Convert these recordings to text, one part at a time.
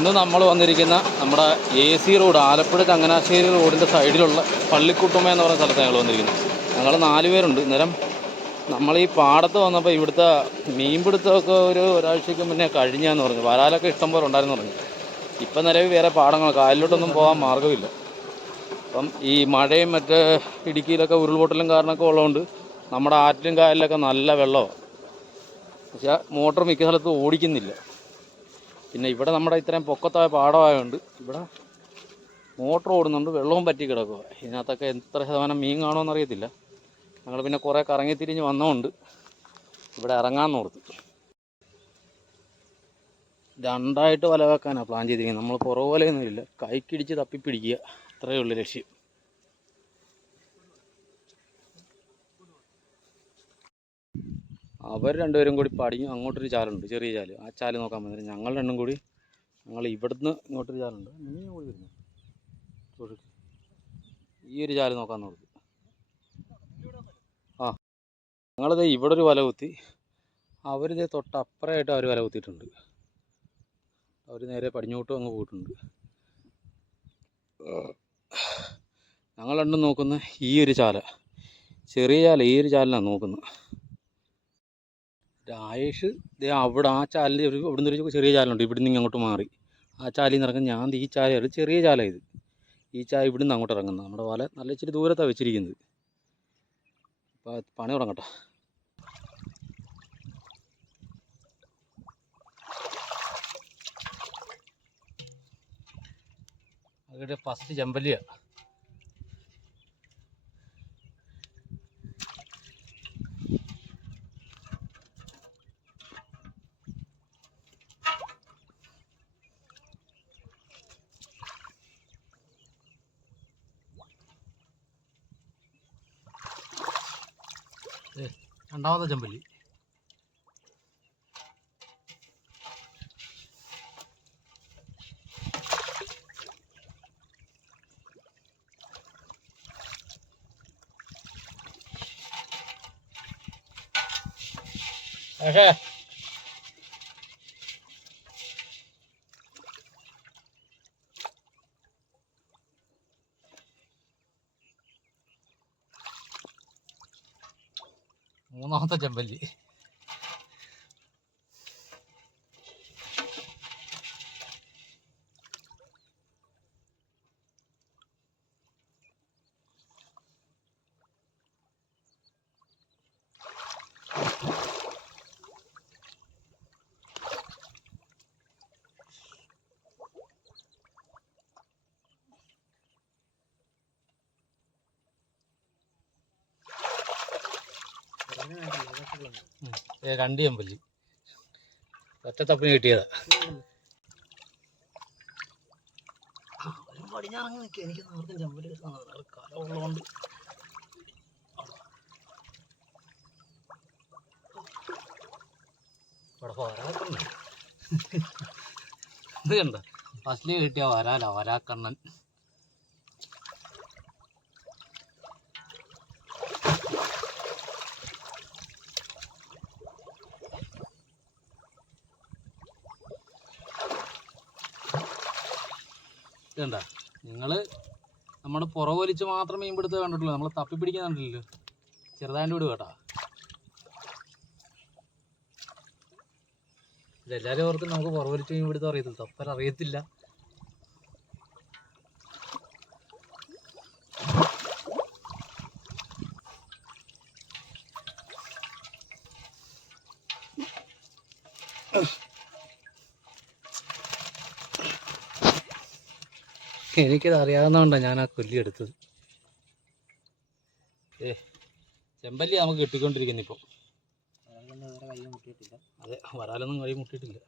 ഇന്ന് നമ്മൾ വന്നിരിക്കുന്ന നമ്മുടെ AC റോഡ്, ആലപ്പുഴ ചങ്ങനാശ്ശേരി റോഡിൻ്റെ സൈഡിലുള്ള പള്ളിക്കുട്ടുമ എന്ന് പറയുന്ന സ്ഥലത്താണ് ഞങ്ങൾ വന്നിരിക്കുന്നത്. ഞങ്ങൾ 4 പേരുണ്ട്. അന്നേരം നമ്മൾ ഈ പാടത്ത് വന്നപ്പോൾ ഇവിടുത്തെ മീൻപിടുത്തമൊക്കെ ഒരാഴ്ചയ്ക്ക് മുന്നേ കഴിഞ്ഞാന്ന് പറഞ്ഞു. വരാലൊക്കെ ഇഷ്ടം പോലെ ഉണ്ടായിരുന്നു പറഞ്ഞു. ഇപ്പം നിലവിൽ വേറെ പാടങ്ങൾ, കായലിലോട്ടൊന്നും പോകാൻ മാർഗ്ഗമില്ല. അപ്പം ഈ മഴയും മറ്റേ ഇടുക്കിയിലൊക്കെ ഉരുൾപൊട്ടലും കാരണമൊക്കെ ഉള്ളതുകൊണ്ട് നമ്മുടെ ആറ്റിലും കായലിലൊക്കെ നല്ല വെള്ളമാണ്. പക്ഷേ മോട്ടർ മിക്ക സ്ഥലത്തും ഓടിക്കുന്നില്ല. പിന്നെ ഇവിടെ നമ്മുടെ ഇത്രയും പൊക്കത്തായ പാടമായതുകൊണ്ട് ഇവിടെ മോട്ടർ ഓടുന്നുണ്ട്, വെള്ളവും പറ്റി കിടക്കുക. ഇതിനകത്തൊക്കെ എത്ര ശതമാനം മീൻ കാണുമെന്ന് അറിയത്തില്ല. ഞങ്ങൾ പിന്നെ കുറേ കറങ്ങിത്തിരിഞ്ഞ് വന്നതുകൊണ്ട് ഇവിടെ ഇറങ്ങാമെന്ന് ഓർത്ത്. 2ആയിട്ട് വല വെക്കാനാണ് പ്ലാൻ ചെയ്തിരിക്കുന്നത്. നമ്മൾ പുറകു വലയൊന്നുമില്ല, കൈക്കിടിച്ച് തപ്പിപ്പിടിക്കുക, അത്രയേ ഉള്ളൂ ലക്ഷ്യം. അവർ രണ്ടുപേരും കൂടി പടിഞ്ഞ് അങ്ങോട്ടൊരു ചാലുണ്ട്, ചെറിയ ചാല്. ആ ചാല് നോക്കാൻ വന്നിട്ട് ഞങ്ങൾ രണ്ടും കൂടി ഇവിടുന്ന് ഇങ്ങോട്ടൊരു ചാലുണ്ട്, മീൻ കൂടി വരുന്നു, ഈ ഒരു ചാല് നോക്കാൻ നോക്കി. ഞങ്ങളിത് ഇവിടെ ഒരു വല കുത്തി, അവരിത് തൊട്ടപ്പുറമായിട്ട് അവർ വല കുത്തിയിട്ടുണ്ട്. അവർ നേരെ പടിഞ്ഞോട്ടും അങ്ങ് പോയിട്ടുണ്ട്. ഞങ്ങൾ രണ്ടും നോക്കുന്ന ഈ ഒരു ചാല, ചെറിയ ചാല, ഈ ഒരു ചാലിനാണ് നോക്കുന്നത്. രാജേഷ് അവിടെ ആ ചാലിൽ ഇവിടുന്ന് ഒരു ചെറിയ ചാലുണ്ട്, ഇവിടുന്ന് അങ്ങോട്ട് മാറി ആ ചാലിൽ നിന്ന് ഇറങ്ങും. ഞാൻ ഈ ചാല, ചെറിയ ചാല ഇത്, ഈ ചായ ഇവിടുന്ന് അങ്ങോട്ട് ഇറങ്ങുന്നത്. നമ്മുടെ വല നല്ല ഇച്ചിരി ദൂരത്താണ് വെച്ചിരിക്കുന്നത്. അപ്പോൾ പണി തുടങ്ങട്ടെ. അതിൻ്റെ ഫസ്റ്റ് ചെമ്പല്ലിയാണ്. രണ്ടാമത്തെ ചെമ്പല്ലി. പക്ഷേ മൂന്നാമത്തെ ചെമ്പല്ലി. രണ്ട് ചെമ്പല്ലി ഒറ്റത്തപ്പിന് കിട്ടിയതാ. പടിഞ്ഞാറങ്ങി നിൽക്കുക. എനിക്ക് നേർക്കും ചെമ്പല്ലി കലമുള്ളതുകൊണ്ട് ഇവിടെ വരാക്കണ്ണൻ. ഇത് കണ്ട ഫസ്റ്റിൽ കിട്ടിയ വരാക്കണ്ണൻ. ഇതുണ്ട, നിങ്ങൾ നമ്മൾ പുറകൊലിച്ച് മാത്രം മീൻ പിടുത്തം കണ്ടിട്ടുള്ളൂ, നമ്മൾ തപ്പി പിടിക്കാൻ കണ്ടില്ലല്ലോ. ചെറുതായിട്ട് വിടുക കേട്ടോ. ഇതെല്ലാവരും ഓർക്കും നമുക്ക് പുറകൊലിച്ച് മീൻ പിടുത്തം അറിയത്തില്ല, തപ്പൽ അറിയത്തില്ല. എനിക്കിത് അറിയാവുന്നതുകൊണ്ടാണ് ഞാൻ ആ കൊല്ലി എടുത്തത്. ചെമ്പല്ലി നമുക്ക് കിട്ടിക്കൊണ്ടിരിക്കുന്നു ഇപ്പോൾ. അതെ, വരാലൊന്നും കൈ മുട്ടിയിട്ടില്ല.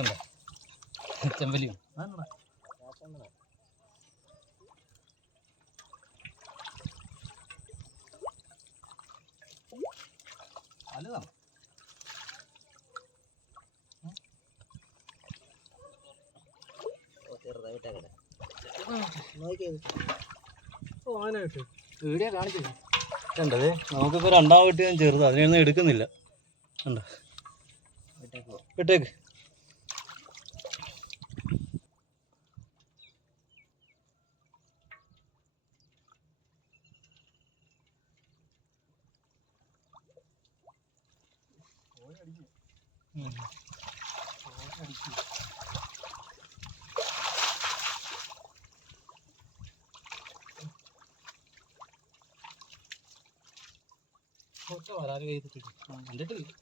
എന്താ ചെമ്പല്ലി വലുതാണ്. വീഡിയോ കാണിച്ചില്ല കണ്ടത്. നമുക്കിപ്പോൾ രണ്ടാം വെട്ടി ഞാൻ ചെറുത്, അതിനൊന്നും എടുക്കുന്നില്ല. കണ്ടോ, വിട്ടേക്ക്. വരാറ് കണ്ടിട്ടില്ല.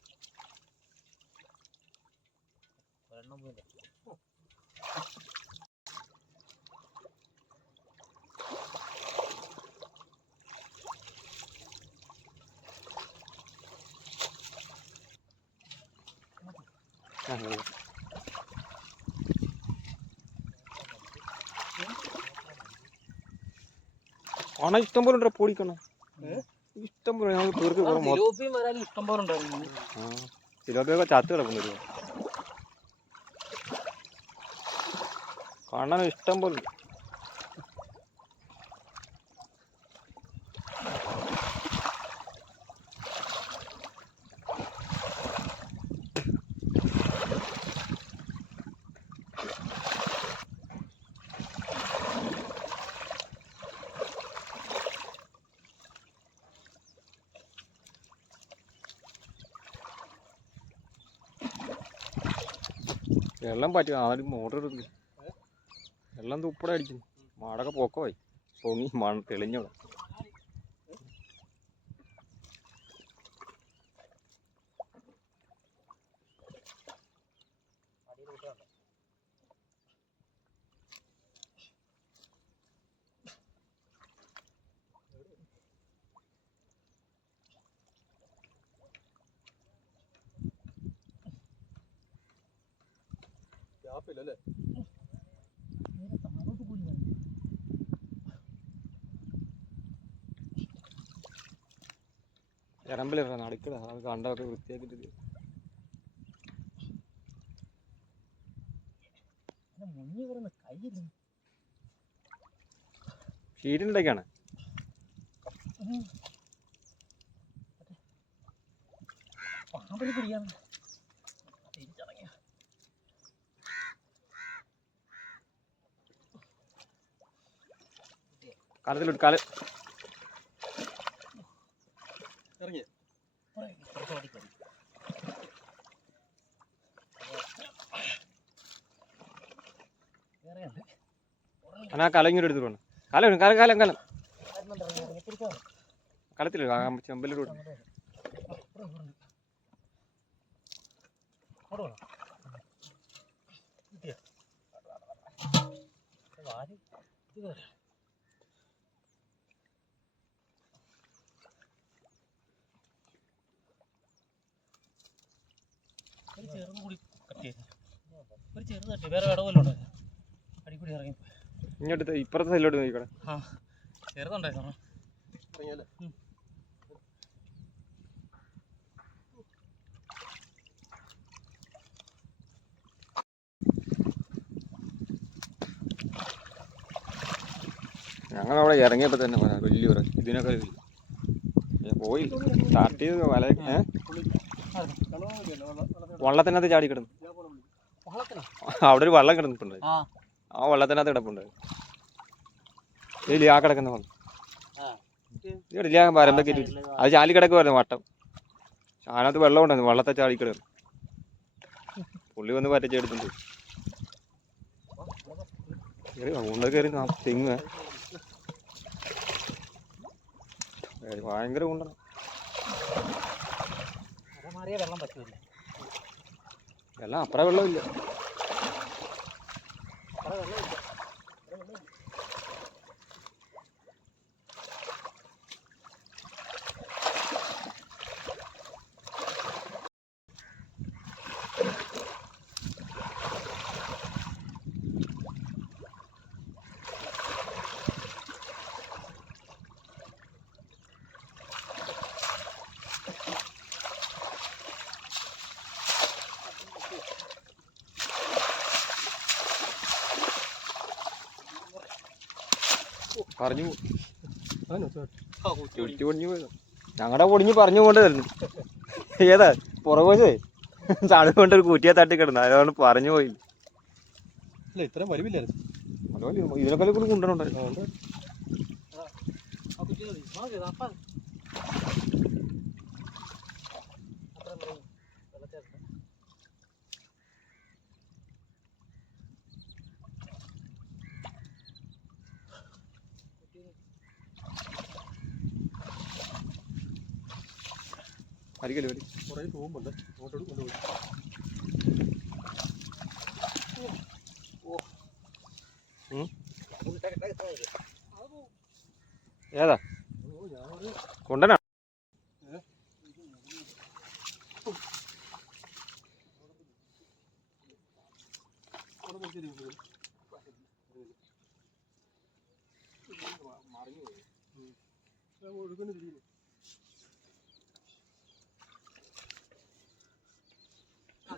ആണോ ഇഷ്ടം പോലെ ഉണ്ടോ പൊടിക്കണം? ഇഷ്ടം പോലെ ഇഷ്ടം പോലെ ഉണ്ടായിരുന്നു. സിലോപ്പിയൊക്കെ ചത്ത് കിടക്കുന്നു. കാണാൻ ഇഷ്ടം പോലെ. വെള്ളം പറ്റും. ആദ്യം മോട്ടർ എടുക്കുന്നു. വെള്ളം തുപ്പടെ അടിക്കുന്നു. മാടൊക്കെ പൊക്കമായി പൊങ്ങി മണ്ണ് തെളിഞ്ഞോളാം. ഇറമ്പിലിറ നടക്കട അത് കണ്ടൊക്കെ വൃത്തിയാക്കിട്ട് ഷീറ്റിനുണ്ടൊക്കെയാണ്. കാലത്തിലോട്ട് കാല ഇറങ്ങിയ ആ കലങ്ങിട്ട് എടുത്തിട്ട് പോകണം. കാലം കാലം കാലം കാലം കളത്തില്ല ചെമ്പലിലൂടെ ഇങ്ങോട്ട് ഇപ്പുറത്തെ സൈഡിലോട്ട് നോക്കിക്കോട്ടെ. ചെറുതുണ്ടായിരുന്നു. ഞങ്ങളവിടെ ഇറങ്ങിയപ്പോൾ തന്നെ വലിയ ഇതിനൊക്കെ പോയി സ്റ്റാർട്ട് ചെയ്ത് വല വള്ളത്തിനകത്ത് ചാടി കിടന്നു. അവിടെ ഒരു വള്ളം കിടന്നിട്ടുണ്ട്. ആ വള്ളത്തിനകത്ത് കിടപ്പുണ്ട്. ഇതിൽ ആ കിടക്കുന്ന വള്ളം ഇല്ല വരമ്പൊക്കെ അത് ചാലി കിടക്കുമായിരുന്നു വട്ടം. അതിനകത്ത് വെള്ളം ഉണ്ടായിരുന്നു. വള്ളത്തെ ചാടി കിടന്നു. പുള്ളി വന്ന് പറ്റച്ചെടുത്തുണ്ട്. ഊണ്ട കയറി തെങ്ങ് ഭയങ്കര ഊണ്ടാണ്. വെള്ളം അപ്പുറം വെള്ളമില്ല. പറഞ്ഞു ഒടിഞ്ഞു പോയത് ഞങ്ങളുടെ പൊടിഞ്ഞ് പറഞ്ഞു കൊണ്ട് വരുന്നു. ഏതാ പുറകോശേ തണുകൊണ്ട് ഒരു കുറ്റിയെ തട്ടി കിടന്നു, അതുകൊണ്ട് പറഞ്ഞു പോയില്ല. ഇത്രയും വലിവില്ലായിരുന്നു. ഇതിനൊക്കെ കൂടി കൊണ്ടുവന്നുണ്ടായിരുന്നു. അരിക്കല് വരി കുറേ തൂമ്പുണ്ട്, അങ്ങോട്ടോട് കൊണ്ടുപോയി. ഏതാ കൊണ്ടനാ?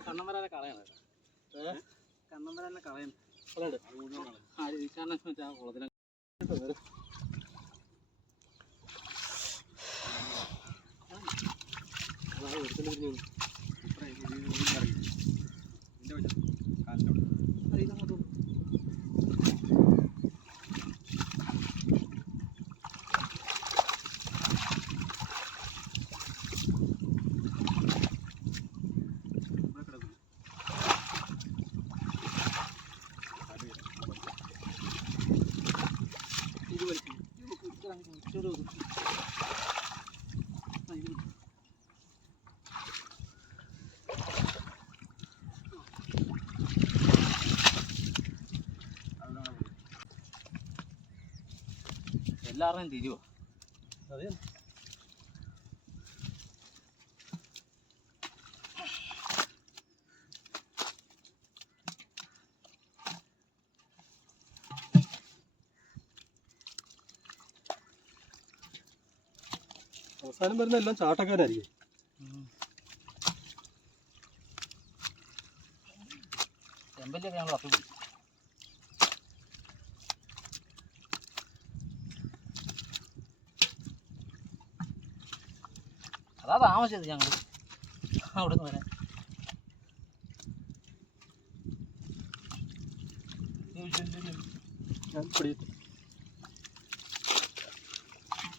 കണ്ണം വരാതെ കളയാണ്, കണ്ണം വരാതെ കളയാണ്. കാരണം കുളത്തിലെ എല്ലാവരുടെയും തിരിവോ. അതെ, അവസാനം വരുന്ന എല്ലാം ചാട്ടക്കാരായിരിക്കും. ചെമ്പല്ലിയൊക്കെ ഞങ്ങൾ തപ്പി പിടിക്കും. അതാ താമസിച്ചത് ഞങ്ങൾ അവിടെ നിന്ന് വരാൻ.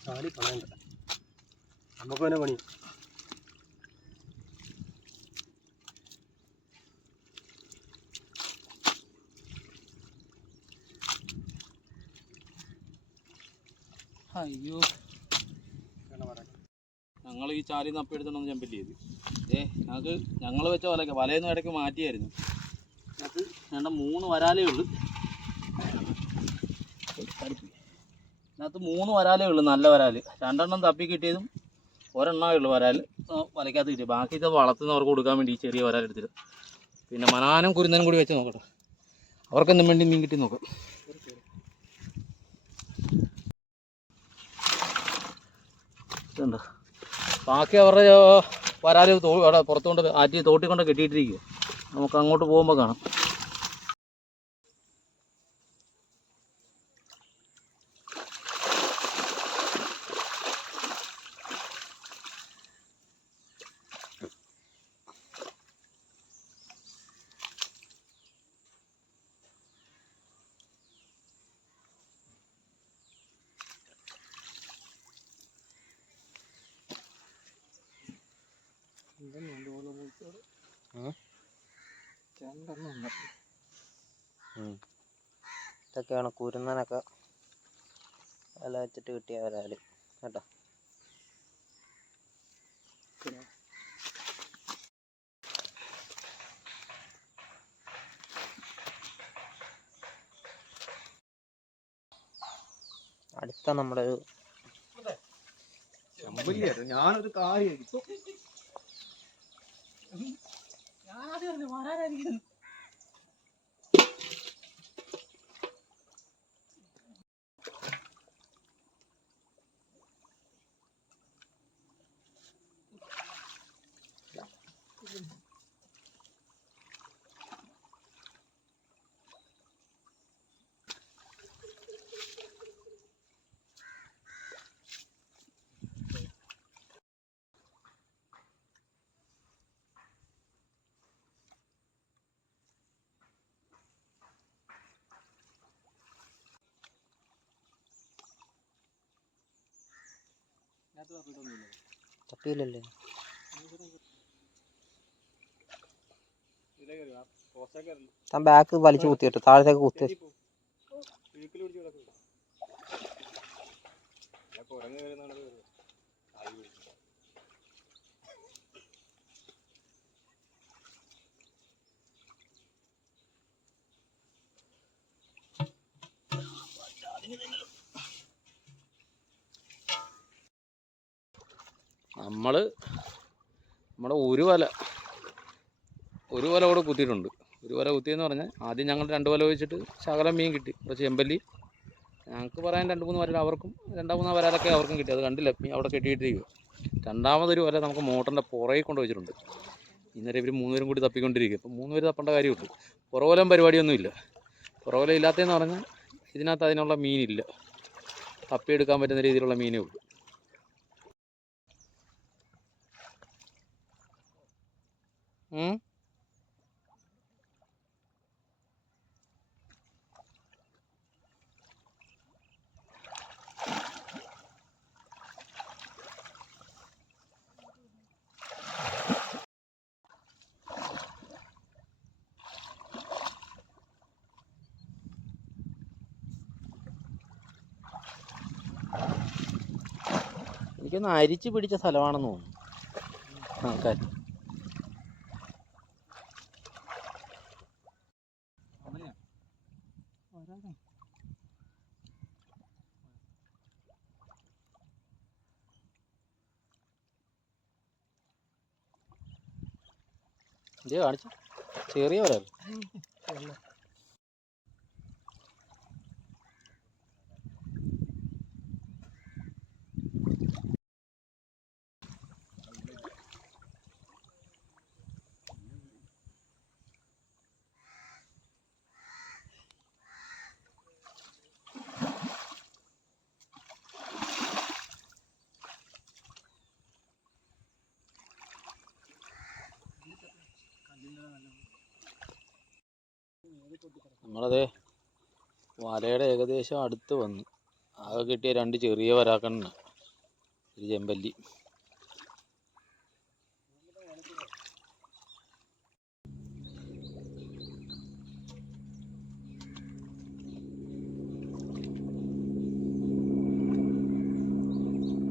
ചാടി കളയണ്ട, നമുക്ക് തന്നെ പണി. അയ്യോ, ഞങ്ങൾ ഈ ചാലിൽ നിന്ന് അപ്പെടുത്തോണ്ട് ചെമ്പല്ലി ചെയ്ത് ഞങ്ങൾ വെച്ച വലയൊന്നും ഇടയ്ക്ക് മാറ്റിയായിരുന്നു. അത് ഞങ്ങളുടെ 3 വരാലേ ഉള്ളു. ഇതിനകത്ത് 3 വരാലേ ഉള്ളു, നല്ല വരാല്. 2 എണ്ണം തപ്പി കിട്ടിയതും 1 എണ്ണമേ ഉള്ളു വരാൽ വലയ്ക്കകത്ത് കിട്ടിയത്. ബാക്കി ഇത് വളർത്തുന്നവർക്ക് കൊടുക്കാൻ വേണ്ടി ഈ ചെറിയ വരാൽ എടുത്തിട്ട് പിന്നെ മനാനും കുരുന്നനും കൂടി വെച്ച് നോക്കട്ടെ, അവർക്കെന്തും വേണ്ടി മീൻ കിട്ടി നോക്കാം. ഇതുണ്ട്, ബാക്കി അവരുടെ വരാൽ അവിടെ പുറത്തുകൊണ്ട് ആറ്റി തോട്ടിക്കൊണ്ട് കെട്ടിയിട്ടിരിക്കുക. നമുക്ക് അങ്ങോട്ട് പോകുമ്പോൾ കാണാം. ഇതൊക്കെയാണ് കുരുന്നനൊക്കെ വല വെച്ചിട്ട് കിട്ടിയ വരാല് കേട്ടോ. അടുത്ത നമ്മുടെ ഒരു ഞാനൊരു കാര്യം തപ്പിയില്ലല്ലേ? താൻ ബാക്ക് വലിച്ചു കുത്തിയിട്ട് താഴത്തേക്ക് കുത്തി. നമ്മുടെ ഒരു വല കൂടെ കുത്തിയിട്ടുണ്ട്. ഒരു വല കുത്തിയെന്ന് പറഞ്ഞാൽ ആദ്യം ഞങ്ങൾ 2 വല വെച്ചിട്ട് ശകലം മീൻ കിട്ടി, കുറച്ച് ചെമ്പല്ലി. ഞങ്ങൾക്ക് പറയാൻ 2-3 വര, അവർക്കും 2-3 വരാലൊക്കെ അവർക്കും കിട്ടി. അത് കണ്ടില്ല, മീൻ അവിടെ കെട്ടിയിട്ടിരിക്കുക. രണ്ടാമതൊരു വല നമുക്ക് മോട്ടറിൻ്റെ പുറകെ കൊണ്ട് വെച്ചിട്ടുണ്ട്. ഇന്നലെ ഇവർ 3 പേരും കൂടി തപ്പിക്കൊണ്ടിരിക്കുക. ഇപ്പം 3 പേര് തപ്പേണ്ട കാര്യമുള്ളൂ. പുറവലം പരിപാടിയൊന്നുമില്ല. പുറവലം ഇല്ലാത്തതെന്ന് പറഞ്ഞാൽ ഇതിനകത്ത് അതിനുള്ള മീനില്ല, തപ്പിയെടുക്കാൻ പറ്റുന്ന രീതിയിലുള്ള മീനേ ഉള്ളൂ. എനിക്കൊന്ന് അരിച്ച് പിടിച്ച സ്ഥലമാണെന്ന് തോന്നുന്നു ആൾക്കാർ. ഇതേ കാണിച്ചു ചെറിയ വരാൽ. നമ്മളതേ വലയുടെ ഏകദേശം അടുത്ത് വന്നു. ആകെ കിട്ടിയ 2 ചെറിയ വരാക്കണ്ണ, ഒരു ചെമ്പല്ലി.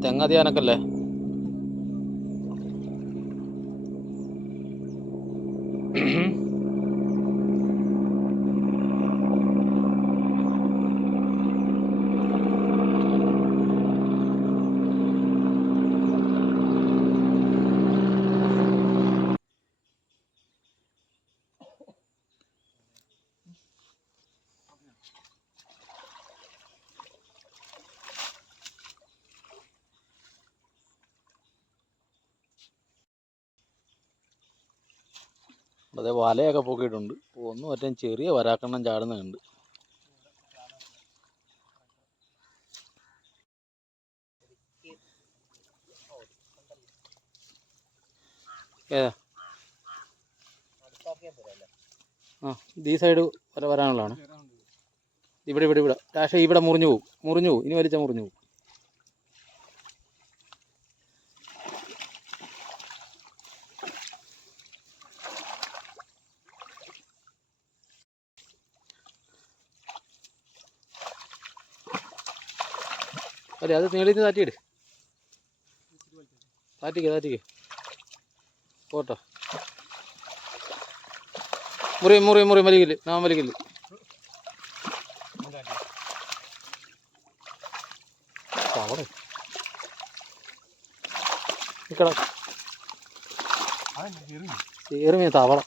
തെങ്ങതിയാനക്കല്ലേ? അതേ വലയൊക്കെ പൊക്കിയിട്ടുണ്ട്. ഒന്നും ഒറ്റ ചെറിയ വരാക്കണ്ണം ചാടുന്നുണ്ട്. ഏതാ? ആ, ഈ സൈഡ് വരാനുള്ളതാണ്. ഇവിടെ പക്ഷേ ഇവിടെ മുറിഞ്ഞു പോകും. ഇനി വലിച്ചാൽ മുറിഞ്ഞു പോകും. അതെ, അത് നീളിന്ന് താറ്റിക്ക് പോട്ടോ. മുറി വലിക്കില്ല, ഞാൻ വലിക്കില്ല. അവിടെ നിൽക്കണം, ഏറുമീ തവള.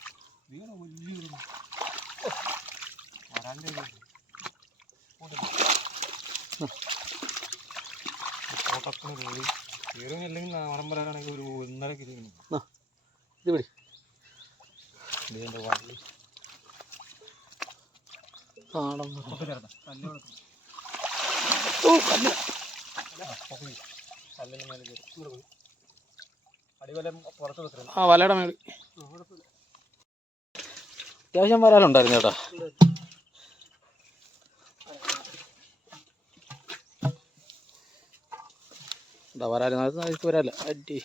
ഇത് പിടി. ആ, വലയുടെ മേളിൽ അത്യാവശ്യം വരാലുണ്ടായിരുന്നു ചേട്ടാ. എന്താ വരാതിരുന്നത് വരാല്ല അടി.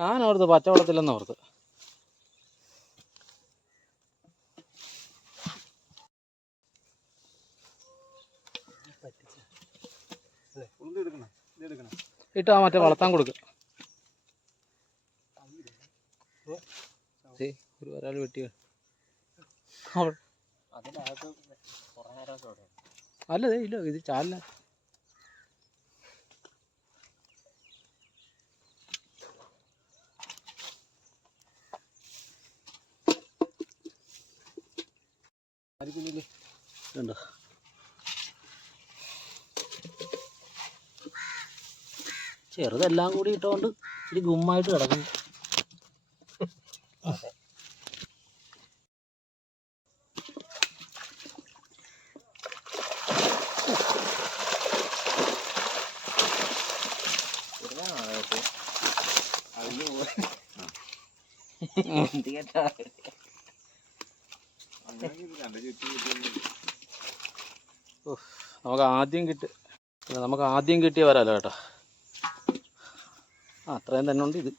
ഞാനോർത്ത് പച്ചവെള്ളത്തില്ലെന്ന് ഓർത്ത്. ഇട്ടാ മറ്റേ വളർത്താൻ കൊടുക്കുക. ഒരാൾ വെട്ടിയ അല്ലതേ ഇല്ല, ഇത് ചാലില്ല. ഉണ്ടോ ചെറുതെല്ലാം കൂടി ഇട്ടുകൊണ്ട് ഇത്തിരി ഗുമ്മായിട്ട് കിടക്കുന്നു. നമുക്ക് ആദ്യം കിട്ടിയ വരാലോ കേട്ടോ. അത്രയും തന്നെ ഉണ്ട് ഇത്.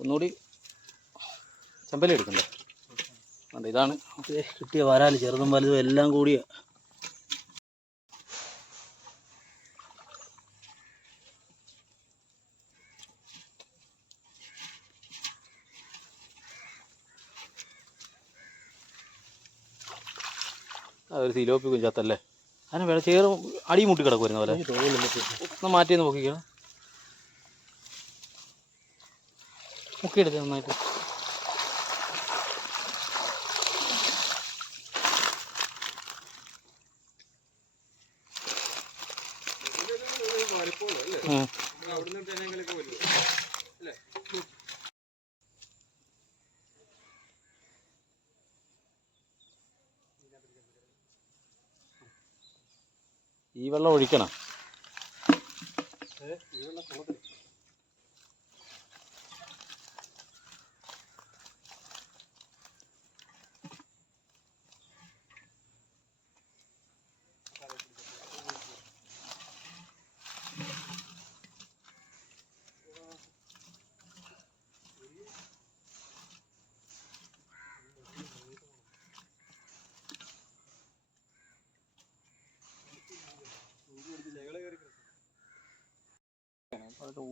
ഒന്നുകൂടി ചെമ്പല്ലി എടുക്കണ്ടേ? അതുകൊണ്ട് ഇതാണ് കിട്ടിയ വരാല്, ചെറുതും വലുതും എല്ലാം കൂടിയ. അതൊരു സിലോപ്പി കുഞ്ചാത്തല്ലേ? അതിന് വേറെ ചേറ് അടി മുട്ടി കിടക്കുമായിരുന്നു പോലെ. ഒന്ന് മാറ്റിയെന്ന് പൊക്കിക്കണം, മുക്കിയെടുക്കുക നന്നായിട്ട്. ഈ വെള്ളം ഒഴിക്കണം.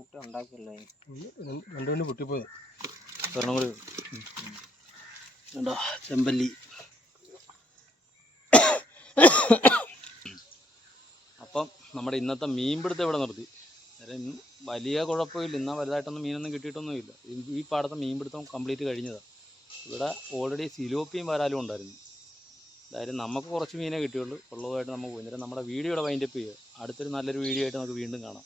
ഊട്ട ഉണ്ടാക്കിയല്ലേ രണ്ടുകൊണ്ട് പൊട്ടിപ്പോയത്. ഒരെണ്ണം കൂടി ചെമ്പല്ലി. അപ്പം നമ്മുടെ ഇന്നത്തെ മീൻപിടുത്തം ഇവിടെ നിർത്തി. വലിയ കുഴപ്പമില്ല, എന്നാൽ വലുതായിട്ടൊന്നും മീനൊന്നും കിട്ടിയിട്ടൊന്നുമില്ല. ഈ പാടത്തെ മീൻപിടുത്തം കംപ്ലീറ്റ് കഴിഞ്ഞതാണ്. ഇവിടെ ഓൾറെഡി സിലോപ്പിയും വരാലും ഉണ്ടായിരുന്നു. എന്തായാലും നമുക്ക് കുറച്ച് മീനേ കിട്ടിയുള്ളൂ. ഉള്ളതുമായിട്ട് നമുക്ക് പോയി. നമ്മുടെ വീഡിയോ ഇവിടെ വൈൻഡപ്പ് ചെയ്യുക. അടുത്തൊരു നല്ലൊരു വീഡിയോ ആയിട്ട് നമുക്ക് വീണ്ടും കാണാം.